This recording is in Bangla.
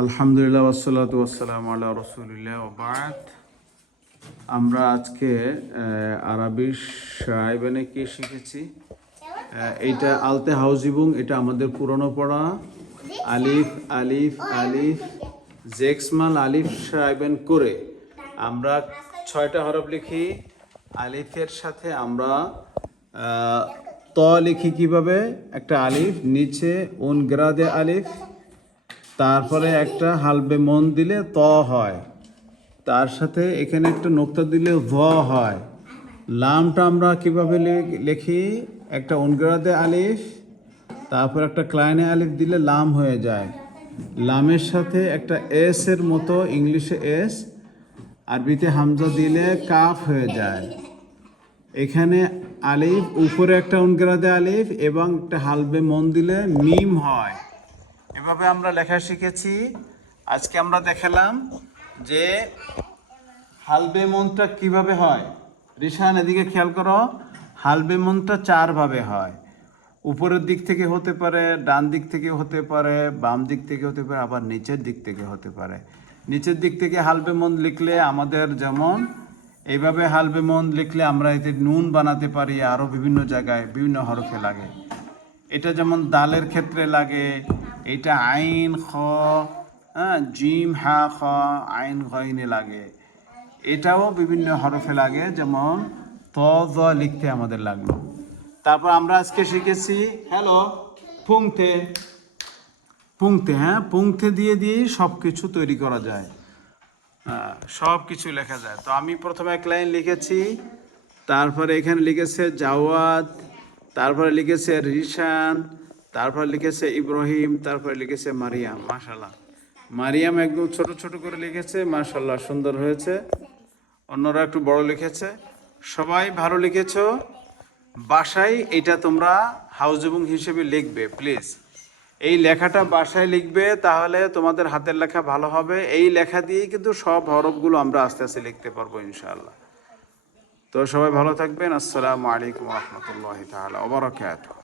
আলহামদুলিল্লাহ ওয়াসসালাতু ওয়াসসালামু আলা রাসূলিল্লাহ ওয়া বা'দ। আমরা আজকে আরবি শায়বানে কি শিখেছি? এইটা আলতে হাউজিবুং, এটা আমাদের পুরনো পড়া। আলিফ আলিফ আলিফ জেক্সমাল আলিফ শায়বান করে আমরা 6টা হরফ লিখি। আলিফের সাথে আমরা ত লিখি কিভাবে? একটা আলিফ, নিচে উনগ্রাদে আলিফ, তারপরে একটা হালবে মন দিলে ত হয়, তার সাথে এখানে একটা নোক্তা দিলে ভ হয়। লামটা আমরা কিভাবে লিখি? একটা উনগ্রাদে আলিফ, তারপর একটা ক্লাইনে আলিফ দিলে লাম হয়ে যায়। লামের সাথে একটা এস এর মতো, ইংলিশে এস, আরবিতে হামজা দিলে কাফ হয়ে যায়। এখানে আলিফ, উপরে একটা উনগ্রাদে আলিফ এবং একটা হালবে মন দিলে মিম হয়। এভাবে আমরা লেখা শিখেছি। আজকে আমরা দেখালাম যে হালবে মনটা কিভাবে হয়। রিশান, এদিকে খেয়াল করো। হালবে মনটা 4 ভাবে হয়। উপরের দিক থেকে হতে পারে, ডান দিক থেকে হতে পারে, বাম দিক থেকে হতে পারে, আবার নিচের দিক থেকে হতে পারে। নিচের দিক থেকে হালবে মন লিখলে আমাদের যেমন এইভাবে হালবে মন লিখলে আমরা এতে নুন বানাতে পারি, আরও বিভিন্ন জায়গায় বিভিন্ন হরফে লাগে। এটা যেমন দালের ক্ষেত্রে লাগে, এটা আইন খ, জিম হা খ, আইন গইনে লাগে। এটাও বিভিন্ন হরফে লাগে, যেমন ত জ লিখতে আমাদের লাগলো। তারপর আমরা আজকে শিখেছি হ্যালো পুংতে। পুংতে, পুংতে দিয়ে দিয়েই সব কিছু তৈরি করা যায়, সব কিছু লেখা যায়। তো আমি প্রথমে এক লাইন লিখেছি, তারপরে এখানে লিখেছে জাওয়াদ, তারপরে লিখেছে রিশান, তারপরে লিখেছে ইব্রাহিম, তারপরে লিখেছে মারিয়াম। মাশাল্লাহ, মারিয়াম একদম ছোট ছোট করে লিখেছে, মাশাল্লাহ সুন্দর হয়েছে। অন্যরা একটু বড় লিখেছে। সবাই ভালো লিখেছো। বাসায় এটা তোমরা হাউজিবুং হিসেবে লিখবে প্লিজ। এই লেখাটা বাসায় লিখবে, তাহলে তোমাদের হাতের লেখা ভালো হবে। এই লেখা দিয়েই কিন্তু সব হরফগুলো আমরা আস্তে আস্তে লিখতে পারবো ইনশাআল্লাহ। তো সবাই ভালো থাকবেন। আসসালামু আলাইকুম ওয়া রাহমাতুল্লাহি তাআলা ওয়া বারাকাতুহু।